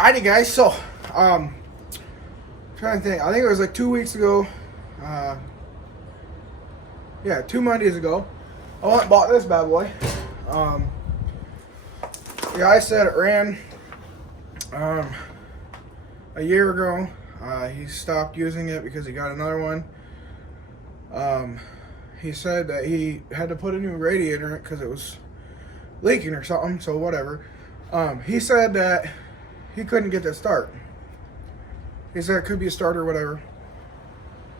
Alrighty, guys. So, trying to think. I think it was like 2 weeks ago. Yeah, 2 Mondays ago. I went and bought this bad boy. Um, the guy said it ran a year ago. He stopped using it because he got another one. He said that he had to put a new radiator in it because it was leaking or something. So whatever. He said that he couldn't get that start. He said it could be a starter or whatever.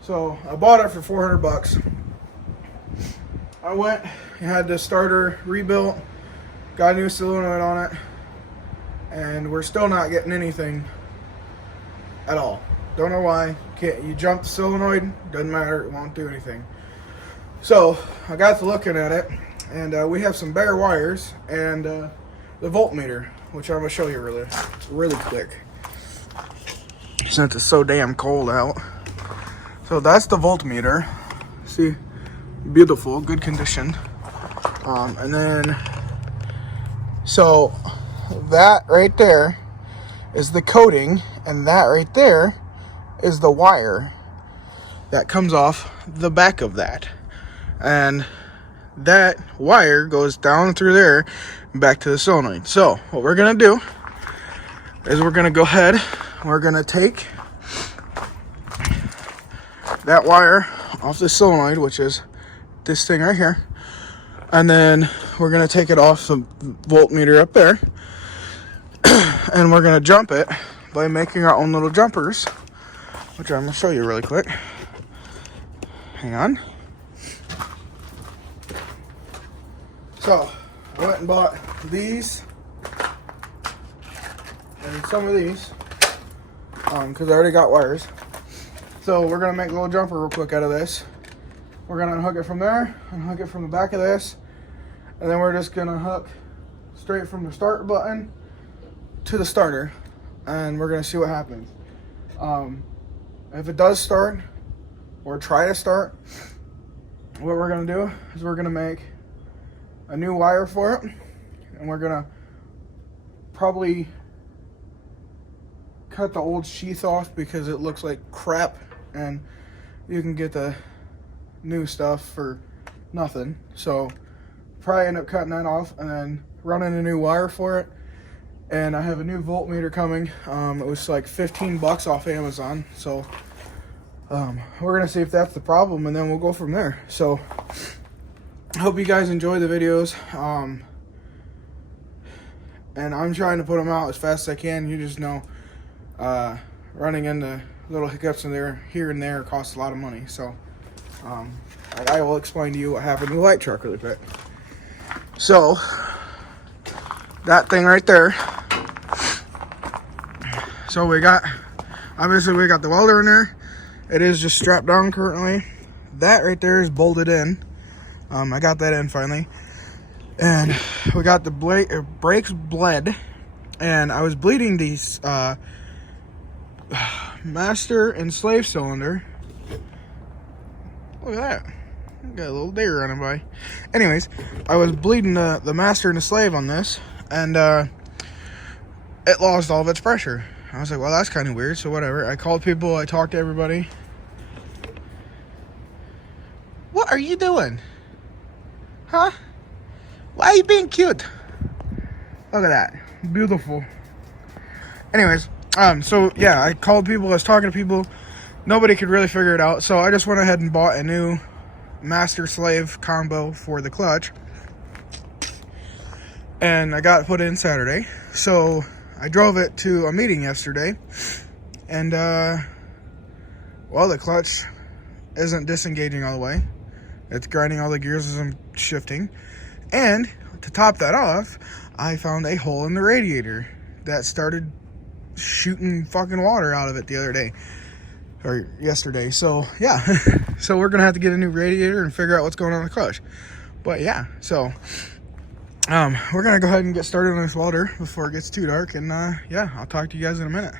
So I bought it for $400. I went and had the starter rebuilt, got a new solenoid on it, and we're still not getting anything at all. Don't know why. Can't you jump the solenoid? Doesn't matter. It won't do anything. So I got to looking at it, and we have some bare wires and the voltmeter, which I'm gonna show you really quick, since it's so damn cold out. So that's the voltmeter. See, beautiful, good condition. And then, so that right there is the coating, and that right there is the wire that comes off the back of that. And that wire goes down through there back to the solenoid. So what we're gonna do is we're gonna go ahead, we're gonna take that wire off the solenoid, which is this thing right here, and then we're gonna take it off the voltmeter up there, and we're gonna jump it by making our own little jumpers, which I'm gonna show you really quick. Hang on. So I went and bought these and some of these because I already got wires. So we're gonna make a little jumper real quick out of this. We're gonna unhook it from there, unhook it from the back of this, and then we're just gonna hook straight from the start button to the starter, and we're gonna see what happens. If it does start or try to start, what we're gonna do is we're gonna make a new wire for it, and we're gonna probably cut the old sheath off because it looks like crap, and you can get the new stuff for nothing. So probably end up cutting that off and then running a new wire for it. And I have a new voltmeter coming. It was like $15 off Amazon. So we're gonna see if that's the problem, and then we'll go from there. So I hope you guys enjoy the videos. And I'm trying to put them out as fast as I can. You just know running into little hiccups in there here and there costs a lot of money. So I will explain to you what happened with the light truck really quick. So that thing right there. So obviously we got the welder in there. It is just strapped down currently. That right there is bolted in. I got that in finally. And we got the brakes bled. And I was bleeding these master and slave cylinder. Look at that. Got a little deer running by. Anyways, I was bleeding the master and the slave on this, and it lost all of its pressure. I was like, well, that's kind of weird, so whatever. I called people, I talked to everybody. What are you doing? Huh? Why are you being cute? Look at that. Beautiful. Anyways, so yeah, I called people, I was talking to people. Nobody could really figure it out, so I just went ahead and bought a new master-slave combo for the clutch. And I got it put in Saturday. So I drove it to a meeting yesterday. And, well, the clutch isn't disengaging all the way. It's grinding all the gears as I'm shifting. And to top that off, I found a hole in the radiator that started shooting fucking water out of it the other day. Or yesterday. So yeah, so we're gonna have to get a new radiator and figure out what's going on in the clutch. But yeah, so we're gonna go ahead and get started on this welder before it gets too dark, and yeah, I'll talk to you guys in a minute.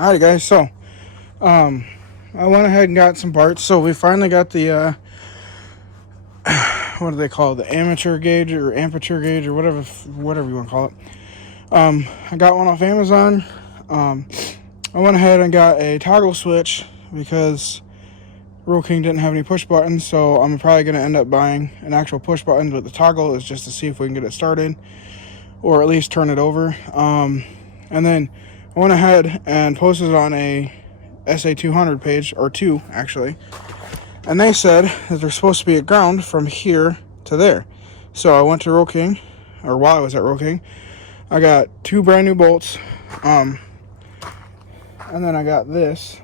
Alright guys, so I went ahead and got some parts. So we finally got the what do they call it? The amateur gauge or aperture gauge or whatever you want to call it. I got one off Amazon. I went ahead and got a toggle switch because Rural King didn't have any push buttons, so I'm probably going to end up buying an actual push button, but the toggle is just to see if we can get it started or at least turn it over. And then I went ahead and posted it on a sa200 page, or two actually, and they said that there's supposed to be a ground from here to there. So I went to Rural King, or while I was at Rural King, I got two brand new bolts, and then I got this,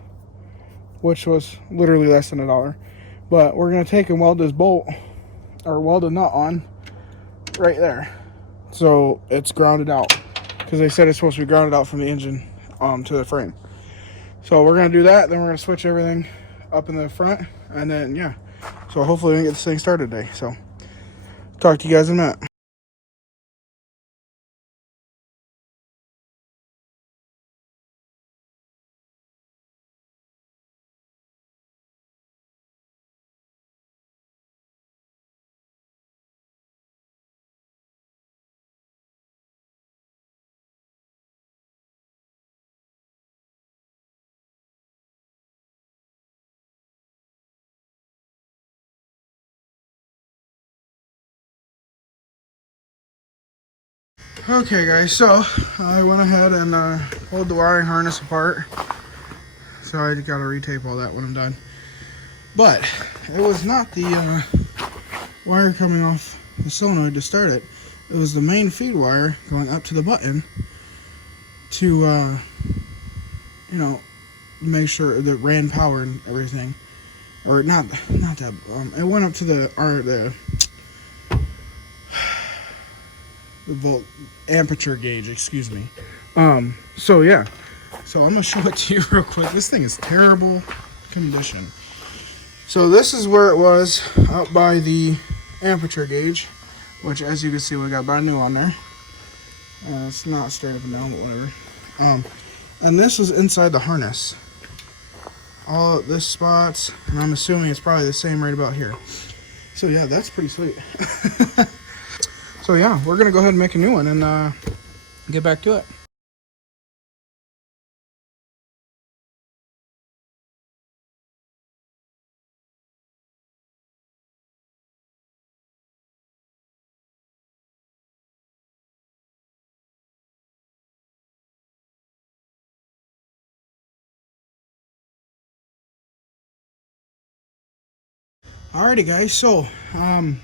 which was literally less than $1. But we're gonna take and weld this bolt, or weld a nut on right there, so it's grounded out, because they said it's supposed to be grounded out from the engine to the frame. So we're gonna do that. Then we're gonna switch everything up in the front, and then yeah. So hopefully we can get this thing started today. So talk to you guys in a minute. Okay guys, so I went ahead and pulled the wiring harness apart. So I gotta retape all that when I'm done. But it was not the wire coming off the solenoid to start it. It was the main feed wire going up to the button to, you know, make sure that ran power and everything. Or not that. It went up to the volt aperture gauge, excuse me. So yeah, so I'm gonna show it to you real quick. This thing is terrible condition. So this is where it was, up by the aperture gauge, which as you can see we got brand new on there. It's not straight up and down, but whatever. And this was inside the harness, all this spots, and I'm assuming it's probably the same right about here. So yeah, that's pretty sweet. So yeah, we're gonna go ahead and make a new one and get back to it. Alrighty guys, so I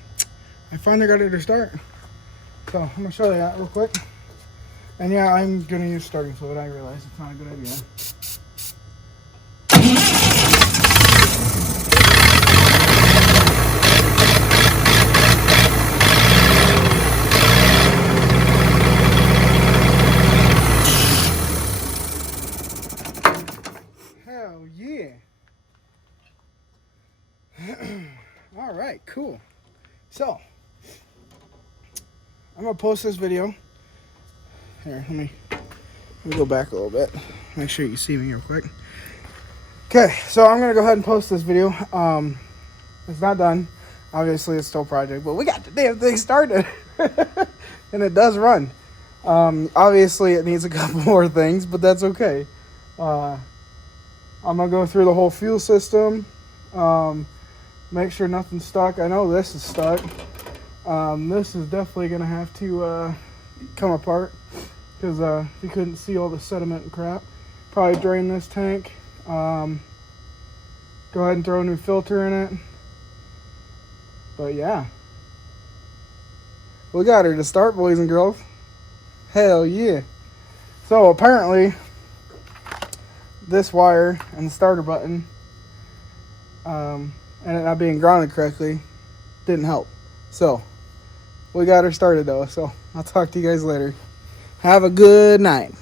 finally got it to start. So I'm gonna show you that real quick. And yeah, I'm gonna use starting fluid. I realize it's not a good idea. Hell yeah. Alright, cool. So I'm gonna post this video. Here, let me go back a little bit. Make sure you see me real quick. Okay, so I'm gonna go ahead and post this video. It's not done. Obviously, it's still a project, but we got the damn thing started, and it does run. Obviously, it needs a couple more things, but that's okay. I'm gonna go through the whole fuel system. Make sure nothing's stuck. I know this is stuck. This is definitely gonna have to come apart because you couldn't see all the sediment and crap. Probably drain this tank. Go ahead and throw a new filter in it. But yeah, we got her to start, boys and girls. Hell yeah. So apparently this wire and the starter button and it not being grounded correctly didn't help. So we got her started though. So I'll talk to you guys later. Have a good night.